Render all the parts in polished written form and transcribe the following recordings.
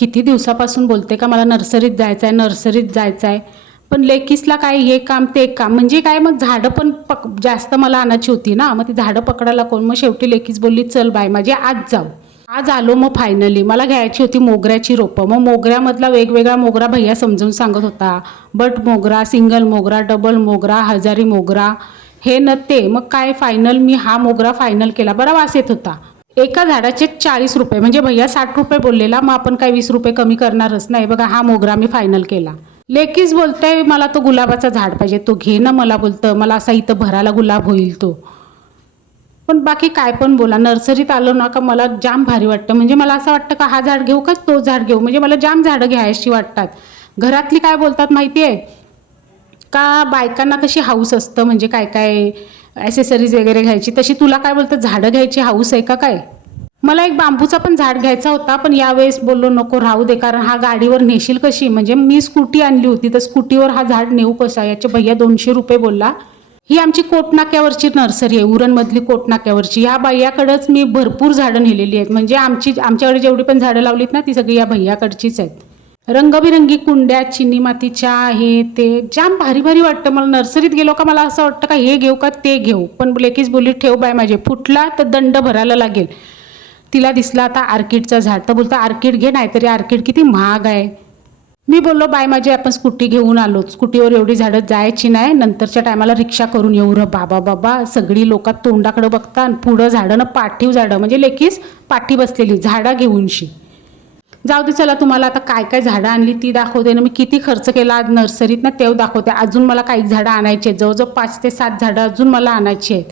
किती दिवसापासून बोलते का मला नर्सरीत जायचं आहे, नर्सरीत जायचं आहे. पण लेकीसला काय हे काम ते काम, म्हणजे काय मग झाडं पण जास्त मला आणायची होती ना, मग ती झाडं पकडायला कोण. मग शेवटी लेकीस बोलली चल बाय माझी आज जाऊ. आज आलो मग फायनली. मला घ्यायची होती मोगऱ्याची रोपं. मग मोगऱ्यामधला वेगवेगळा मोगरा भैया समजून सांगत होता. बट मोगरा, सिंगल मोगरा, डबल मोगरा, हजारी मोगरा, हे न ते. मग काय फायनल मी हा मोगरा फायनल केला. बरा वास येत होता. एका झाडाचे 40 रुपये, म्हणजे भैया 60 रुपये बोललेला, मग आपण काय 20 रुपये कमी करणारच नाही. बघा हा मोगरा मी फायनल केला. लेकीच बोलतंय मला तो गुलाबाचा झाड पाहिजे, तो घे ना. मला बोलतं मला असा इथं भराला गुलाब होईल तो. पण बाकी काय पण बोला, नर्सरीत आलो ना का मला जाम भारी वाटतं. म्हणजे मला असं वाटतं का हा झाड घेऊ का तो झाड घेऊ. म्हणजे मला जाम झाडं घ्यायची वाटतात. घरातली काय बोलतात माहिती आहे का, बायकांना कशी हाऊस असतं, म्हणजे काय काय ॲसेसरीज वगैरे घ्यायची, तशी तुला काय बोलतं झाडं घ्यायची हाऊस आहे का काय. मला एक बांबूचा पण झाड घ्यायचा होता, पण यावेळेस बोललो नको राहू दे, कारण हा गाडीवर नेशील कशी. म्हणजे मी स्कूटी आणली होती तर स्कूटीवर हा झाड नेऊ कसा. याचे भैया 200 रुपये बोलला. ही आमची कोटनाक्यावरची नर्सरी आहे, उरणमधली कोटनाक्यावरची. या भैयाकडंच मी भरपूर झाडं नेलेली आहेत. म्हणजे आमच्याकडे जेवढी पण झाडं लावलीत ना ती सगळी या भैयाकडचीच आहेत. रंगबिरंगी कुंड्या चिनी मातीच्या, हे ते जाम भारी भारी वाटतं मला. नर्सरीत गेलो का मला असं वाटतं का हे घेऊ का ते घेऊ. पण लेकीच बोलली ठेव बाय माझे, फुटला तर दंड भरायला लागेल. तिला दिसला आता आर्किडचा झाड, तर बोलतं आर्किड घे, नाहीतरी आर्किड किती महाग आहे. मी बोललो बाय माझी आपण स्कूटी घेऊन आलो. स्कूटीवर एवढी झाडं जायची नाही, नंतरच्या टायमाला रिक्षा करून येऊ. र बाबा बाबा, सगळी लोक तोंडाकडे बघता आणि पुढं झाडं ना पाठीव झाडं, म्हणजे लेकीच पाठी बसलेली झाडं घेऊनशी. जाऊ दे चला, तुम्हाला आता काय काय झाडं आणली ती दाखवते ना. मी किती खर्च केला आज नर्सरीत ना तेव्हा दाखवते. अजून मला काही झाडं आणायची आहेत, जवळजवळ 5 ते 7 झाडं अजून मला आणायची आहेत.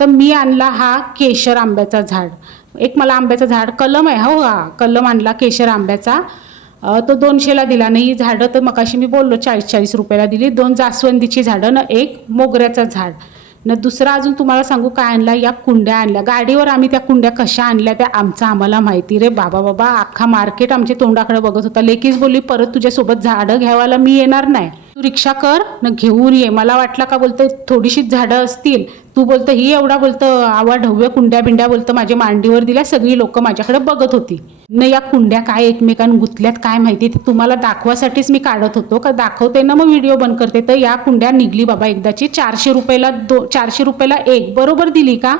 तर मी आणला हा केशर आंब्याचा झाड. एक मला आंब्याचा झाड कलम आहे, हो हा कलम आणला केशर आंब्याचा. तो 200ला दिला. नाही ही झाडं तर मगाशी मी बोललो 40-40 रुपयाला दिली. 2 जास्वंदीची झाडं ना, एक मोगऱ्याचं झाड न. दुसरा अजून तुम्हाला सांगू काय आणला, या कुंड्या आणल्या. गाडीवर आम्ही त्या कुंड्या कशा आणल्या त्या आम्हाला माहिती रे बाबा बाबा. अख्खा मार्केट आमच्या तोंडाकडे बघत होता. लेकीच बोलली परत तुझ्यासोबत झाडं घ्यावायला मी येणार नाही, तू रिक्षा कर न घेऊन ये. मला वाटलं का बोलतं थोडीशीच झाडं असतील, तू बोलतं ही एवढा बोलतं आवा ढव्या कुंड्या बिंड्या बोलतं माझ्या मांडीवर दिल्या. सगळी लोक माझ्याकडे बघत होती न. या कुंड्या काय एकमेकांना गुंतल्यात काय माहिती, ते तुम्हाला दाखवासाठीच मी काढत होतो. का दाखवते ना मग व्हिडिओ बंद करते. तर या कुंड्या निघली बाबा एकदाची 400 रुपयाला 400 रुपयाला एक, बरोबर दिली का.